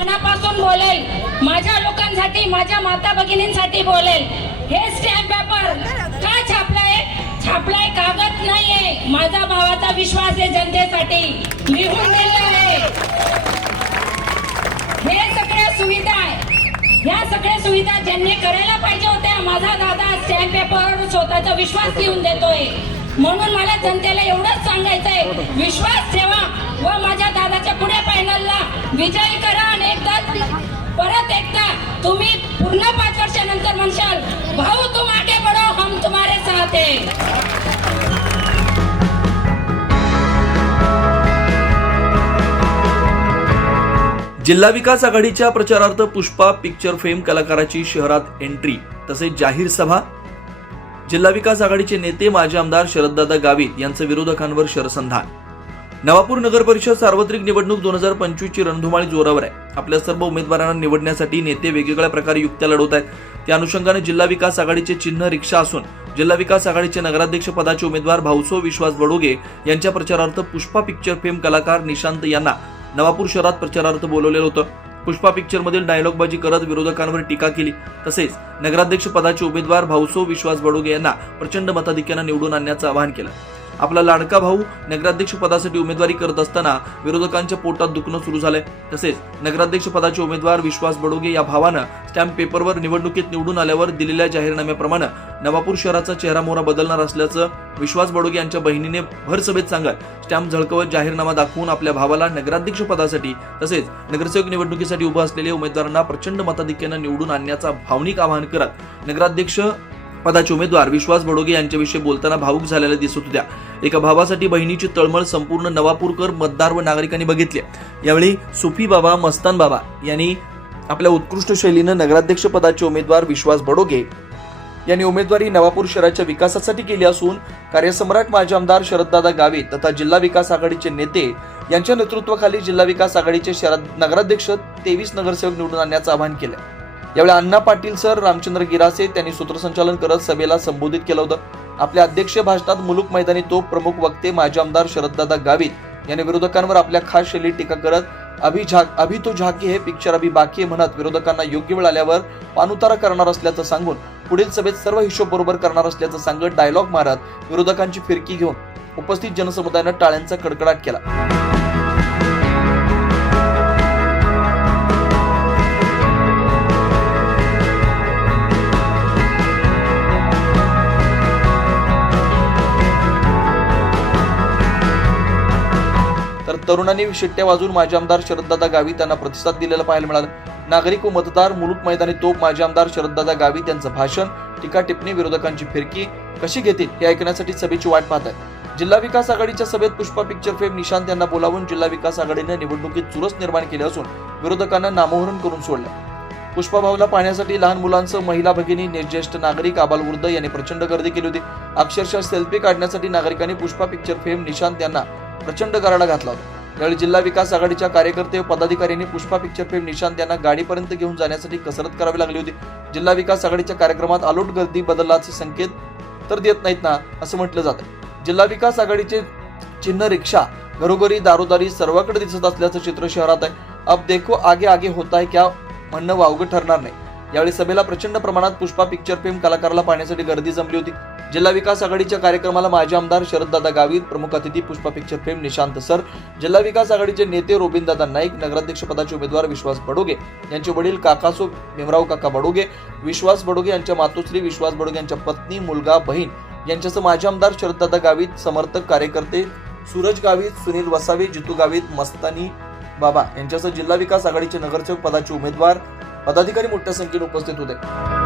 मनापासून बोलेल. माझ्या लोकांसाठी माझ्या माता भगिनींसाठी बोलेल. हे स्टॅम्प पेपर का छापलाय? छापलाय कागद नाहीये. माझा भावाचा विश्वास आहे जनतेसाठी. लिहून दिलेलं आहे. हे सगळ्या सुविधा आहे. ह्या सगळ्या सुविधा ज्यांनी करायला पाहिजे होत्या माझा दादा स्टॅम्प पेपरवर स्वतःचा विश्वास लिहून देतोय. म्हणून मला जनतेला एवढंच सांगायचंय. विश्वास ठेवा व माझ्या विजय करा आणि एकदा परत एकदा तुम्ही पूर्ण पाच वर्षानंतर म्हणशाल भाऊ तुम आगे बढो हम तुम्हारे साथ है. जिल्हा विकास आघाडीच्या प्रचारार्थ पुष्पा पिक्चर फेम कलाकाराची शहरात एंट्री तसेच जाहीर सभा. जिल्हा विकास आघाडीचे नेते माजी आमदार शरददादा गावित यांचं विरोधकांवर शरसंधान. नवापूर नगर परिषद सार्वत्रिक निवडणूक दोन हजार पंचवीस ची रणधुमाळी जोरावर आहे. आपल्या सर्व उमेदवारांना निवडण्यासाठी नेते वेगवेगळ्या प्रकारे युक्त्या लढवत आहेत. त्या अनुषंगाने जिल्हा विकास आघाडीचे चिन्ह रिक्षा असून जिल्हा विकास आघाडीचे नगराध्यक्ष पदाचे उमेदवार भाऊसो विश्वास बडोगे यांच्या प्रचारार्थ पुष्पा पिक्चर फेम कलाकार निशांत यांना नवापूर शहरात प्रचारार्थ बोलवलेलं होतं. पुष्पा पिक्चर मधील डायलॉगबाजी करत विरोधकांवर टीका केली. तसेच नगराध्यक्ष पदाचे उमेदवार भाऊसो विश्वास बडोगे यांना प्रचंड मताधिक्यानं निवडून आणण्याचं आवाहन केलं. आपला लाडका भाऊ नगराध्यक्ष पदासाठी उमेदवारी करत असताना विरोधकांच्या पोटात दुखणं सुरू झालंय. तसेच नगराध्यक्ष पदाचे उमेदवार विश्वास बडोगे या भावानं स्टॅम्प पेपरवर निवडणुकीत निवडून आल्यावर दिलेल्या जाहीरनाम्याप्रमाणे नवापूर शहराचा चेहरा मोहरा बदलणार असल्याचं विश्वास बडोगे यांच्या बहिणीने भरसभेत सांगत स्टॅम्प झळकवत जाहीरनामा दाखवून आपल्या भावाला नगराध्यक्ष पदासाठी तसेच नगरसेवक निवडणुकीसाठी उभं असलेल्या उमेदवारांना प्रचंड मताधिक्यानं निवडून आणण्याचा भावनिक आवाहन करत नगराध्यक्ष पदाचे उमेदवार विश्वास बडोगे यांच्याविषयी बोलताना भावूक झालेल्या दिसत होत्या. एका भावासाठी बहिणीची तळमळ संपूर्ण नवापूरकर मतदार व नागरिकांनी बघितली. यावेळी सुफी बाबा मस्तान बाबा यांनी आपल्या उत्कृष्ट शैलीनं नगराध्यक्ष पदाचे उमेदवार विश्वास बडोगे यांनी उमेदवारी नवापूर शहराच्या विकासासाठी केली असून कार्यसम्राट माजी आमदार शरददादा गावित तथा जिल्हा विकास आघाडीचे नेते यांच्या नेतृत्वाखाली जिल्हा विकास आघाडीचे शहरात नगराध्यक्ष तेवीस नगरसेवक निवडून आणण्याचं आवाहन केलं. यावेळी अण्णा पाटील सर रामचंद्र गिरासे त्यांनी सूत्रसंचालन करत सभेला संबोधित केलं होतं. आपल्या अध्यक्ष भाषणात मुलुक मैदानी तोप प्रमुख वक्ते माजी आमदार शरददादा गावित यांनी विरोधकांवर आपल्या खास शैलीत टीका करत अभि झाक अभि तो झाकी हे पिक्चर अभि बाकी आहे म्हणत विरोधकांना योग्य वेळ आल्यावर पानुतारा करणार असल्याचं सांगून पुढील सभेत सर्व हिशोब बरोबर करणार असल्याचं सांगत डायलॉग मारत विरोधकांची फिरकी घेऊन उपस्थित जनसमुदायानं टाळ्यांचा कडकडाट केला. तरुणांनी शिट्ट्या वाजून माजी आमदार शरददादा गावी त्यांना प्रतिसाद दिलेला पाहायला मिळाला. नागरिक व मतदार मुलुक मैदानी तोप माजी आमदार शरददादा गावी त्यांचं भाषण टीका टिप्पणी विरोधकांची फिरकी कशी घेतील हे ऐकण्यासाठी सभेची वाट पाहत आहे जिल्हा विकास आघाडीच्या सभेत पुष्पा पिक्चर फेम निशांत यांना बोलावून जिल्हा विकास आघाडीने निवडणुकीत चुरस निर्माण केली असून विरोधकांना नामोहरण करून सोडलं. पुष्पाभाऊला पाहण्यासाठी लहान मुलांसह महिला भगिनी नि- ज्येष्ठ नागरिक आबालवृद्ध यांनी प्रचंड गर्दी केली होती. अक्षरशः सेल्फी काढण्यासाठी नागरिकांनी पुष्पा पिक्चर फेम निशांत यांना प्रचंड गराडा घातला होता. यावेळी जिल्हा विकास आघाडीच्या कार्यकर्ते व पदाधिकाऱ्यांनी पुष्पा पिक्चर फेम निशांत यांना गाडीपर्यंत घेऊन जाण्यासाठी कसरत करावी लागली होती. जिल्हा विकास आघाडीच्या कार्यक्रमात अलोट गर्दी बदलाचे संकेत तर देत नाहीत ना असं म्हटलं जातं. जिल्हा विकास आघाडीचे चिन्ह रिक्षा घरोघरी दारोदारी सर्वाकडे दिसत असल्याचं चित्र शहरात आहे. अब देखो आगे आगे होत आहे क्या म्हणणं वावगं ठरणार नाही. यावेळी सभेला प्रचंड प्रमाणात पुष्पा पिक्चर फेम कलाकाराला पाहण्यासाठी गर्दी जमली होती. जिल्हा विकास आघाडीच्या कार्यक्रमाला माजी आमदार शरददादा गावित प्रमुख अतिथी पुष्पा पिक्चर निशांत सर जिल्हा विकास आघाडीचे नेते रोबिनदादा नाईक नगराध्यक्ष पदाचे उमेदवार विश्वास बडोगे यांचे वडील काकासो भीमराव काका बडोगे विश्वास बडोगे यांच्या मातोश्री विश्वास बडोगे यांच्या पत्नी मुलगा बहीण यांच्यासह माजी आमदार शरददादा गावित समर्थक कार्यकर्ते सूरज गावित सुनील वसावे जितू गावित मस्तानी बाबा यांच्यासह जिल्हा विकास आघाडीचे नगरसेवक पदाचे उमेदवार पदाधिकारी मोठ्या संख्येने उपस्थित होते.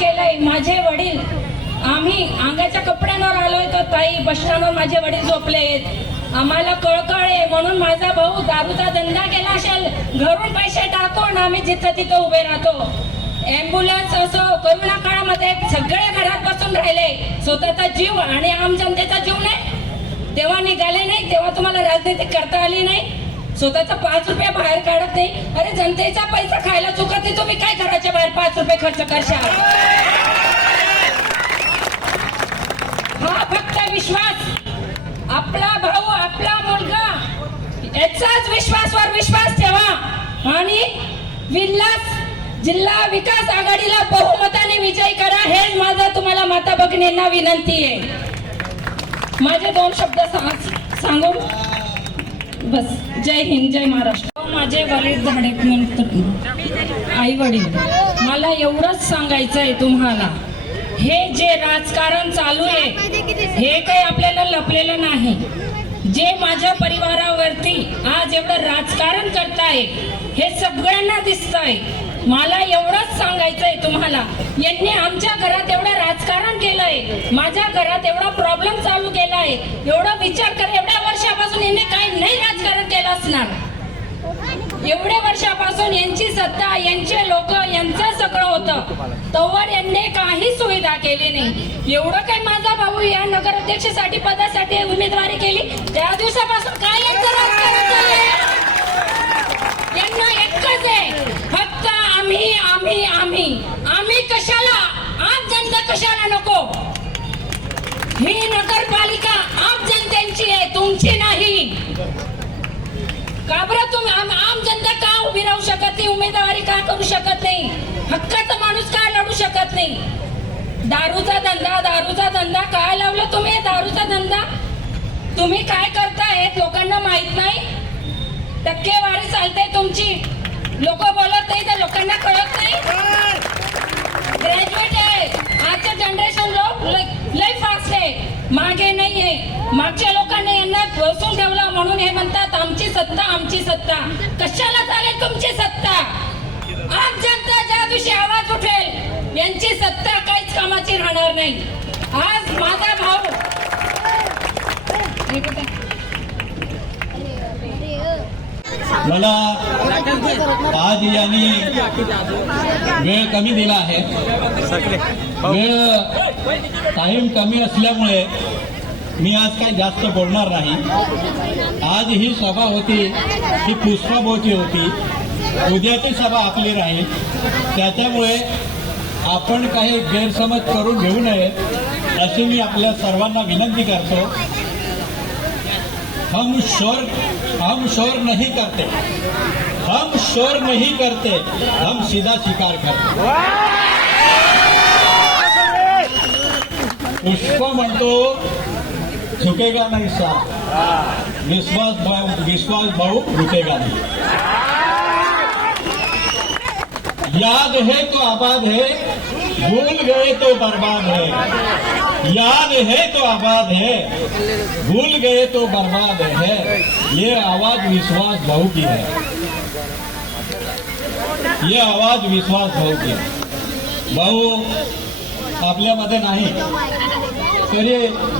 केलंय. माझे वडील आम्ही अंगाच्या कपड्यांवर आलोय तर ताई बसस्टँडवर माझे वडील झोपले आहेत. आम्हाला कळकळ आहे म्हणून माझा भाऊ दारूचा धंदा केला असेल. घरून पैसे टाकून आम्ही जिथं तिथं उभे राहतो. ॲम्ब्युलन्स असो कोरोना काळामध्ये सगळे घरात बसून राहिले. स्वतःचा जीव आणि आम जनतेचा जीव नाही. तेव्हा निघाले नाही तेव्हा तुम्हाला राजनीती करता आली नाही. स्वतःचा पाच रुपये बाहेर काढत नाही. अरे जनतेचा पैसा खायला चुकत नाही तुम्ही काय घराच्या बाहेर पाच रुपये खर्च करशाल? हा फक्त विश्वास. आपला भाऊ आपला मुलगा याचाच विश्वासवर विश्वास ठेवा. आणि विल्लास जिल्हा विकास आघाडीला बहुमताने विजय करा हेच माझं तुम्हाला माता भगिनींना विनंती आहे. माझे दोन शब्द सांग? सांगून बस जय हिंद जय महाराष्ट्र. हो, माझे वडील झाडे आई वडील मला एवढंच सांगायचं आहे तुम्हाला. हे जे राजकारण चालू आहे हे काही आपल्याला लपलेलं नाही. जे माझ्या परिवारावरती आज एवढं राजकारण करताय हे सगळ्यांना दिसतंय. मला एवढंच सांगायचंय तुम्हाला. यांनी आमच्या घरात एवढं राजकारण केलंय. माझ्या घरात एवढा प्रॉब्लेम चालू केलाय. एवढा विचार कर एवढ्या वर्षापासून यांनी काही नाही राजकारण केलं असणार. एवढ्या वर्षापासून यांची सत्ता यांचे लोक यांचं सगळं होतं. तोवर यांनी काही सुविधा केली नाही. एवढं काही माझा भाऊ या नगराध्यक्षसाठी पदासाठी उमेदवारी केली? त्या दिवसापासून काय यांचं राजकारण यांना एकच आहे. आम्ही आम्ही आम्ही. आम्ही कशाला? आप जनता कशाला नको? ही नगरपालिका आप जनतेची आहे तुमची नाही. का बरं तुम्ही. आम आम जनता का उभी राहू शकत नाही? उमेदवारी का करू शकत नाही? हक्काचा माणूस का लढू शकत नाही? दारूचा धंदा दारूचा धंदा काय लावलं तुम्ही? दारूचा धंदा? तुम्ही काय करताय? लोकांना माहीत नाही? टक्केवारी चालते तुमची. लोक बोलत नाही तर लोकांना कळत नाही. ग्रॅज्युएट आहे. आजचं जनरेशन लोक लय- फास्ट आहे. मागे नाही आहे मागच्या लोकांनी यांना बसून ठेवलं म्हणून हे म्हणतात आमची सत्ता आमची सत्ता. कशाला चालेल तुमची सत्ता? आज जनता ज्या दिवशी आवाज उठेल यांची सत्ता काहीच कामाची राहणार नाही. आज माझा भाऊ हे कुठे? मला आज यांनी वेळ कमी दिला आहे. वेळ टाईम कमी असल्यामुळे मी आज काही जास्त बोलणार नाही. आज ही सभा होती ही पुष्पाभोवती होती. उद्याची सभा आपली राहील. त्याच्यामुळे आपण काही गैरसमज करून घेऊ नये अशी मी आपल्या सर्वांना विनंती करतो. हम शोर हम शोर नहीं करते। हम शोर नहीं करते, हम सीधा शिकार करते। पुष्प म्हणतो झुकेगा नाही सा विश्वास भाऊ विश्वास भाऊ रुकेगा नहीं। याद है तो आबाद है भूल गए तो बर्बाद है। याद है तो आबाद है। भूल गए तो बर्बाद है। ये आवाज विश्वास भाऊ की है। ये आवाज विश्वास भाऊ की है। भाऊ आपल्यामध्ये नाही। तरी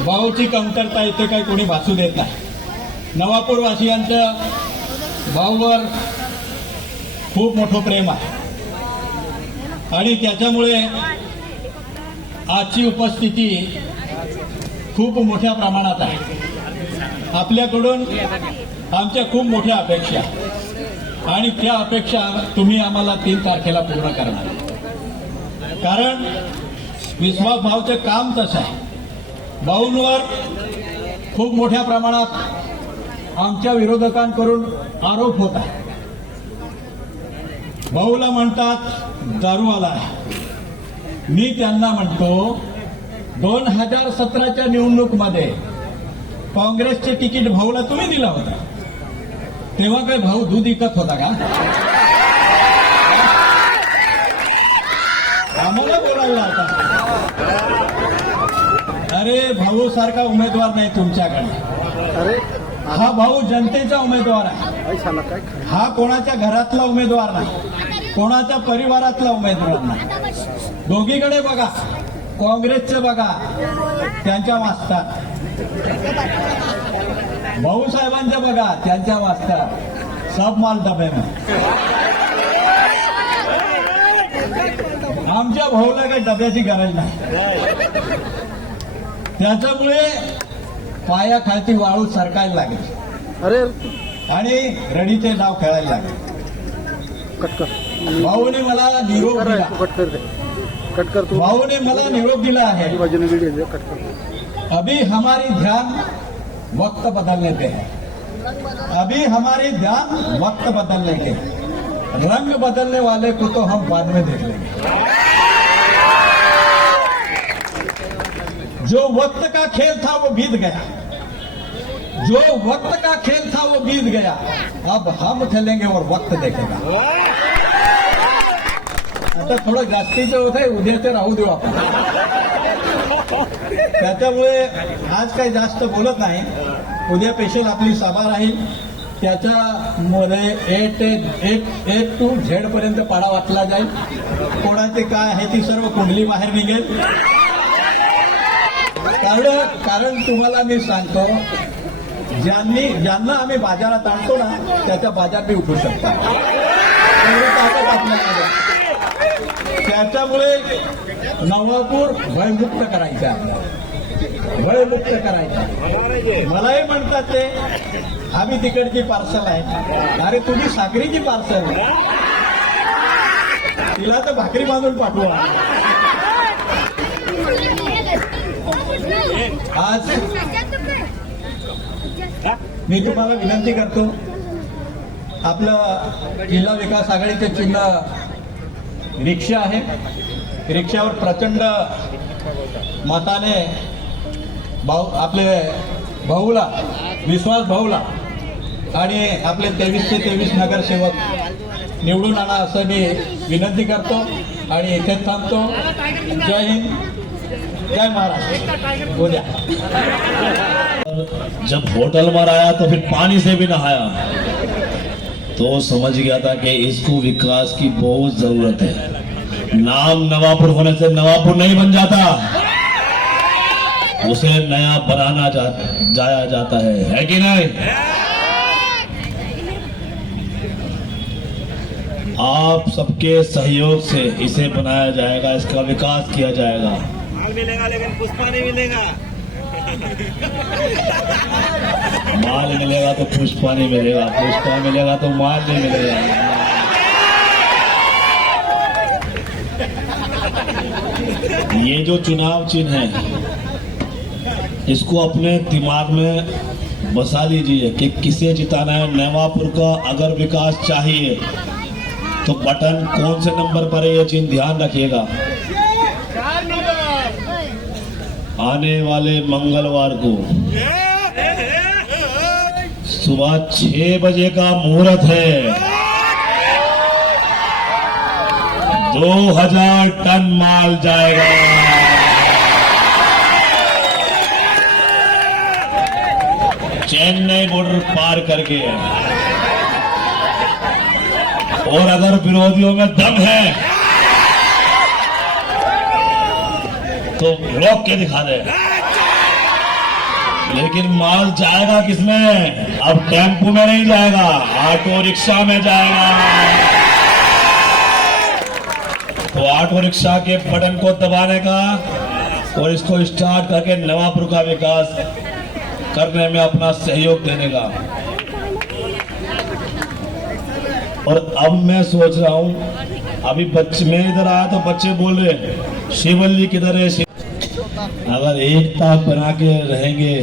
भाऊची कमतरता इथे काही कोणी भासू देत नाही. नवापूरवासियांचं भाऊवर खूप मोठं प्रेम आहे. आणि त्याच्यामुळे आजची उपस्थिती खूप मोठ्या प्रमाणात आहे. आपल्याकडून आमच्या खूप मोठ्या अपेक्षा. आणि त्या अपेक्षा तुम्ही आम्हाला तीन तारखेला पूर्ण करणार. कारण विश्वास भावचं काम तसं आहे. भाऊंवर खूप मोठ्या प्रमाणात आमच्या विरोधकांकडून आरोप होत आहे. भाऊला म्हणतात दारूवाला मी त्यांना म्हणतो दोन हजार सतराच्या निवडणूकमध्ये काँग्रेसचे तिकीट भाऊला तुम्ही दिला होता. तेव्हा काय भाऊ दूध विकत होता का? आम्हाला बोलायला आता. अरे भाऊ सारखा उमेदवार नाही तुमच्याकडे. हा भाऊ जनतेचा उमेदवार आहे. हा कोणाच्या घरातला उमेदवार नाही कोणाच्या परिवारातला उमेदवार नाही. दोघीकडे बघा काँग्रेसचे बघा त्यांच्या वाचतात भाऊसाहेबांच्या बघा त्यांच्या वाचतात सब माल डबे आमच्या भाऊला काही डब्याची गरज नाही. त्याच्यामुळे पायाखालची वाळू सरकायला लागेल. अरे आणि रडीचे नाव खेळायला लागेल. भाऊने मला निरोप दिला. भाऊने मला निरोप दिला आहे. अभी हमारी ध्यान वक्त बदलने पे है. अभी हमारी ध्यान वक्त बदलने के रंग बदलने वाले को तो हम बाद में देख लेंगे. जो वक्त का खेल था वो बीत गया. जो वक्त का खेल था वो बीत गया। अब हम खेलेंगे और वक्त देखेगा। आता थोडं जास्तीचं होत आहे उद्याचं राहू देऊ आपण त्याच्यामुळे आज काही जास्त बोलत नाही. उद्या पेशल आपली सभा राहील. त्याच्यामध्ये ए ते एक एक टू झेड पर्यंत पाडा वाचला जाईल. कोणाचे काय आहे ती सर्व कुंडली बाहेर निघेल. कारण कारण तुम्हाला मी सांगतो ज्यांनी ज्यांना आम्ही बाजारात आणतो ना त्याचा बाजार बी उठू शकतो. त्याच्यामुळे नवापूर भयमुक्त करायचं आहे आपल्याला. भयमुक्त करायचं मलाही म्हणतात ते आम्ही तिकडची पार्सल आहे. अरे तुम्ही साखरीची पार्सल तिला तर भाकरी बांधून पाठवा. आज मी तुम्हाला विनंती करतो आपलं जिल्हा विकास आघाडीचं चिन्ह रिक्षा आहे. रिक्षावर प्रचंड मताने भाऊ आपले भाऊला विश्वास भाऊला आणि आपले तेवीसशे तेवीस नगरसेवक निवडून आणा असं मी विनंती करतो आणि इथे थांबतो. जय हिंद. जय बोल्या जब होटल में आया तो फिर पानी से भी नहाया। तो समझ गया था कि इसको विकास की बहुत ज़रूरत है। नाम नवापुर होने से नवापुर नहीं बन जाता। उसे नया बनाना जा, जाया जाता है। है कि नहीं? आप सबके सहयोग से इसे बनाया जाएगा इसका विकास किया जाएगा। मिलेगा, लेकिन पुष्पा नहीं मिलेगा। माल मिलेगा तो पुष्पा नहीं मिलेगा, पुष्पा मिलेगा तो माल नहीं मिलेगा। ये जो चुनाव चिन्ह है, इसको अपने दिमाग में बसा लीजिए कि किसे जिताना है। नवापुर का अगर विकास चाहिए तो बटन कौन से नंबर पर है, ये चिन्ह ध्यान रखिएगा। आने वाले मंगलवार को। सुबह छह बजे का मुहूर्त है। दो हज़ार टन माल जाएगा। चेन्नई बॉर्डर पार करके। और अगर विरोधियों में दम है तो रोक के दिखा दे। लेकिन माल जाएगा किसमें? अब टेंपो में नहीं जाएगा, ऑटो रिक्शा में जाएगा। तो ऑटो रिक्शा के बटन को दबाने का और इसको स्टार्ट करके नवापुर का विकास करने में अपना सहयोग देने का। और अब मैं सोच रहा हूँ, अभी बच्चे, मैं इधर आया तो बच्चे बोल रहे हैं, शिवल्ली किधर है. अगर एकता बना के रहेंगे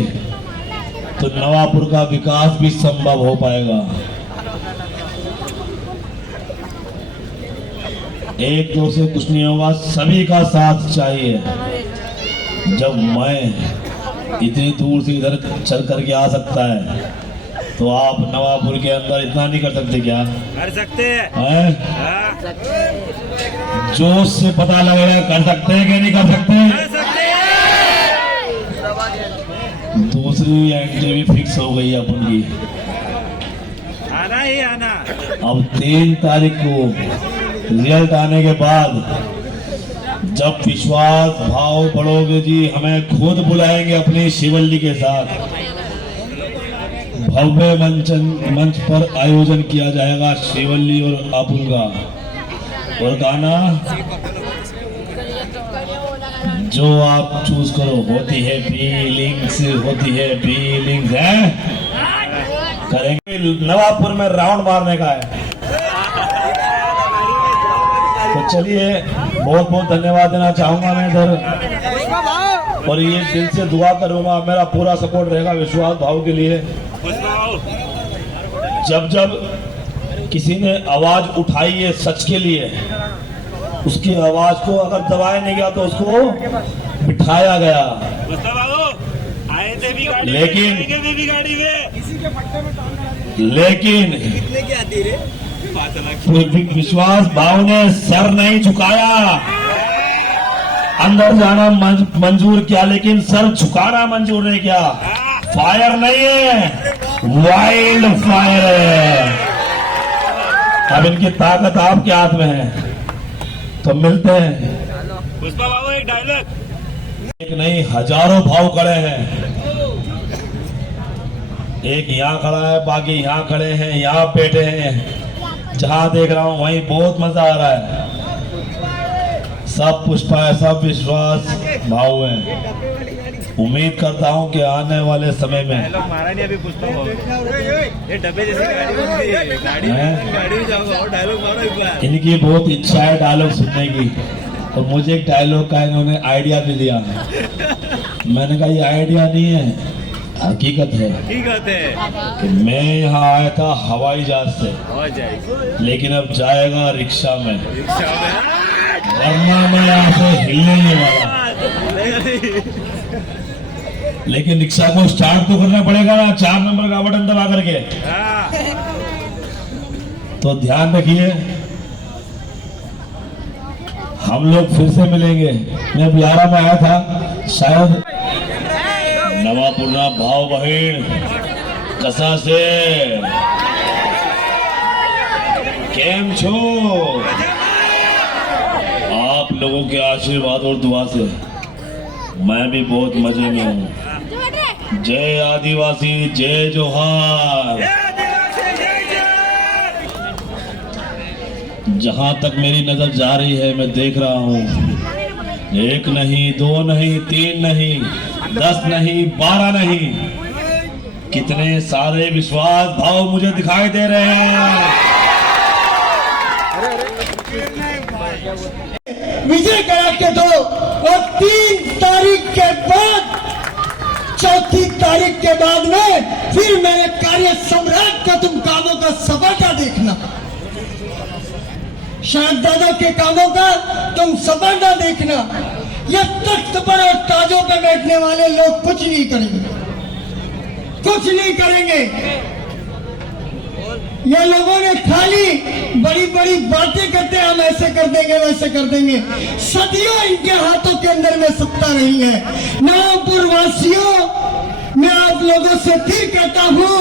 तो नवापुर का विकास भी संभव हो पाएगा। एक दो से कुछ नहीं होगा सभी का साथ चाहिए। जब मैं इतनी दूर से इधर चल करके आ सकता है तो आप नवापुर के अंदर इतना नहीं कर सकते क्या? कर सकते हैं। हैं? जोश से पता लगेगा कर सकते हैं कि नहीं कर सकते कर सकते हैं दूसरी एंट्री भी फिक्स हो गई अपन की। आना ही आना। अब तीन तारीख को रिज़ल्ट आने के बाद जब विश्वास भाव बढ़ोगे जी हमें खुद बुलाएँगे अपनी शिवल्ली के साथ। भव्य मंचन मंच पर आयोजन किया जाएगा शिवल्ली और अपुल का और गाना? जो आप चूज़ करो, होती है फीलिंग्स होती है फीलिंग्स है? करेंगे नवापुर में राउंड मारने का है। तो चलिए बहुत बहुत धन्यवाद देना चाहूँगा मैं इधर। और ये दिल से दुआ करूँगा, मेरा पूरा सपोर्ट रहेगा विश्वास भाव के लिए। जब जब किसी ने आवाज़ उठाई है सच के लिए उसकी आवाज़ को अगर दबाया नहीं गया तो उसको बिठाया गया। आए थे भी लेकिन- जाएँगे भी, भी गाड़ी में। लेकिन विश्वास भाव ने सर नहीं झुकाया। अंदर जाना मंजूर किया लेकिन सर झुकाना मंजूर नहीं किया। फायर नहीं है वाइल्ड फायर है। अब इनकी ताकत आपके हाथ में है। तो मिलते हैं। पुष्पा बाबू एक डायलॉग एक नहीं हज़ारों भाव खड़े हैं। एक यहाँ खड़ा है बाकी यहाँ खड़े हैं यहाँ बैठे हैं। जहाँ देख रहा हूँ वहीं बहुत मज़ा आ रहा है। सब पुष्पा है सब विश्वास भाव है। उम्मीद करता हूँ कि आने वाले समय में इनकी बहुत इच्छा है डायलॉग सुनने की। और मुझे एक डायलॉग का इन्होंने आइडिया भी दिया। मैंने कहा ये आइडिया नहीं है हकीकत है ठीक कहते हैं। कि मैं यहाँ आया था हवाई जहाज़ से। लेकिन अब जाएगा रिक्शा में। रिक्शा में। वरना मैं यहाँ से हिलने नहीं वाला। लेकिन रिक्शा को स्टार्ट तो करना पड़ेगा ना, चार नंबर का बटन दबा करके। तो ध्यान रखिए, हम लोग फिर से मिलेंगे। मैं बिहारा में आया था, शायद नवापुरना भाव बहन, कसा से? केम छो? आप लोगों के आशीर्वाद और दुआ से मैं भी बहुत मज़े में हूँ। जय आदिवासी जय जोहार। जहाँ तक मेरी नज़र जा रही है मैं देख रहा हूँ। एक नहीं दो नहीं तीन नहीं दस नहीं बारह नहीं। कितने सारे विश्वास भाव मुझे दिखाई दे रहे हैं। विजय करा के दो और तीन तारीख के बाद चौथी तारीख के बाद में फिर मेरे कार्य सम्राट का तुम कामों का सपाटा देखना। शाहजादों के कामों का तुम सपाटा देखना। यह तख्त पर और ताजों पर बैठने वाले लोग कुछ नहीं करेंगे। कुछ नहीं करेंगे। ये लोगों ने खाली बड़ी बड़ी बातें करते, हम ऐसे कर देंगे, वैसे कर देंगे। सदियों इनके हाथों के अंदर में सत्ता नहीं है। नवपुर वासियों मैं आप लोगों से फिर कहता हूँ,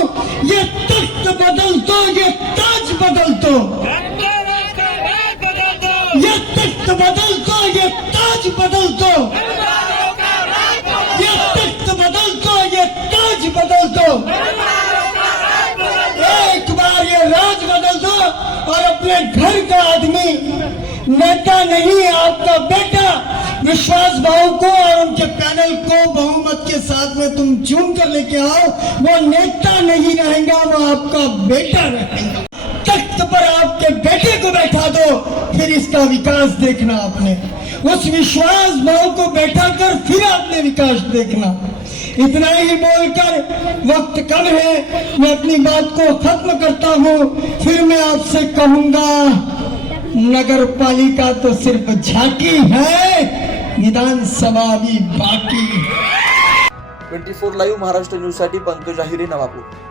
ये तख्त बदल दो, ये ताज बदल दो। ये तख्त बदल दो, ये ताज बदल दो। ये तख्त बदल दो, ये ताज बदल दो। बदल दो और अपने घर का आदमी, नेता नहीं, आपका बेटा, विश्वास भाव को और उनके पैनल को बहुमत के साथ में तुम चुन कर लेके आओ। वो नेता नहीं रहेगा, वो आपका बेटा रहेगा। तख्त पर आपके बेटे को बैठा दो, फिर इसका विकास देखना आपने। उस विश्वास भाव को बैठा कर फिर आपने विकास देखना। इतना ही बोलकर वक्त कम है। मैं अपनी बात को खत्म करता हूँ। फिर मैं आपसे कहूँगा नगर पालिका तो सिर्फ़ झांकी है, विधानसभा भी बाकी ट्वेंटी फोर लाईव्ह महाराष्ट्र न्यूजसाठी पंकज आहिरे नवापूर।